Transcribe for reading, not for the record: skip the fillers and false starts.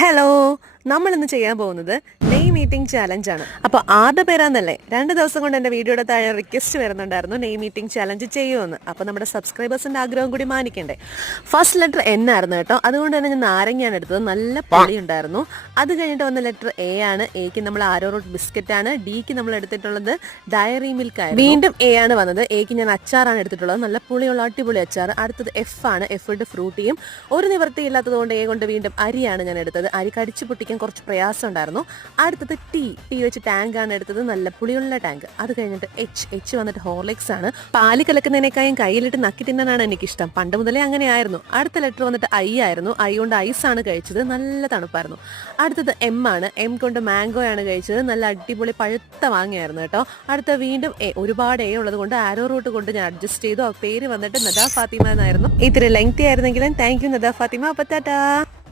Hello, നമ്മൾ ഇന്ന് ചെയ്യാൻ പോകുന്നത് നെയ് മീറ്റിംഗ് ചാലഞ്ച് ആണ്. അപ്പോൾ ആരുടെ പേരാന്നല്ലേ, 2 ദിവസം കൊണ്ട് എൻ്റെ വീഡിയോയുടെ താഴെ റിക്വസ്റ്റ് വരുന്നുണ്ടായിരുന്നു നെയ് മീറ്റിംഗ് ചാലഞ്ച് ചെയ്യുമെന്ന്. അപ്പോൾ നമ്മുടെ സബ്സ്ക്രൈബേഴ്സിൻ്റെ ആഗ്രഹം കൂടി മാനിക്കണ്ടേ. ഫസ്റ്റ് ലെറ്റർ എൻ ആയിരുന്നു കേട്ടോ, അതുകൊണ്ട് തന്നെ ഞാൻ നാരങ്ങയാണ് എടുത്തത്. നല്ല പുളി ഉണ്ടായിരുന്നു. അത് കഴിഞ്ഞിട്ട് വന്ന ലെറ്റർ എ ആണ്. എക്ക് നമ്മൾ ആരോ റൂട്ട് ബിസ്ക്കറ്റ് ആണ്. ഡിക്ക് നമ്മൾ എടുത്തിട്ടുള്ളത് ഡയറി മിൽക്ക് ആയിരുന്നു. വീണ്ടും എ ആണ് വന്നത്. എക്ക് ഞാൻ അച്ചാറാണ് എടുത്തിട്ടുള്ളത്, നല്ല പുളിയുള്ള അടിപൊളി അച്ചാർ. അടുത്തത് എഫ് ആണ്. എഫ് ഇട്ട് ഫ്രൂട്ടിയും. ഒരു നിവൃത്തിയില്ലാത്തത് കൊണ്ട് എ കൊണ്ട് വീണ്ടും അരിയാണ് ഞാൻ എടുത്തത്. അരി കടിച്ചു പൊട്ടിക്കാൻ കുറച്ച് പ്രയാസം ഉണ്ടായിരുന്നു. അടുത്തത് ടി വെച്ച് ടാങ്ക് ആണ് എടുത്തത്, നല്ല പുളിയുള്ള ടാങ്ക്. അത് കഴിഞ്ഞിട്ട് എച്ച് വന്നിട്ട് ഹോർലിക്സ് ആണ്. പാല് കലക്കുന്നതിനേക്കാളും കയ്യിലിട്ട് നക്കി തിന്നാനാണ് എനിക്കിഷ്ടം, പണ്ട് മുതലേ അങ്ങനെയായിരുന്നു. അടുത്ത ലെറ്റർ വന്നിട്ട് ഐ ആയിരുന്നു. ഐ കൊണ്ട് ഐസാണ് കഴിച്ചത്, നല്ല തണുപ്പായിരുന്നു. അടുത്തത് എം ആണ്. എം കൊണ്ട് മാംഗോ ആണ് കഴിച്ചത്, നല്ല അടിപൊളി പഴുത്ത മാങ്ങയായിരുന്നു കേട്ടോ. അടുത്ത വീണ്ടും എ, ഒരുപാട് എ ഉള്ളത് കൊണ്ട് ആരോ റൂട്ട് കൊണ്ട് ഞാൻ അഡ്ജസ്റ്റ് ചെയ്തു. ആ പേര് വന്നിട്ട് നദാ ഫാത്തിമ എന്നായിരുന്നു. ഇത്തിരി ലെങ്തി ആയിരുന്നെങ്കിലും താങ്ക് യു നദാ ഫാത്തിമ. അപ്പൊ ടാറ്റാ.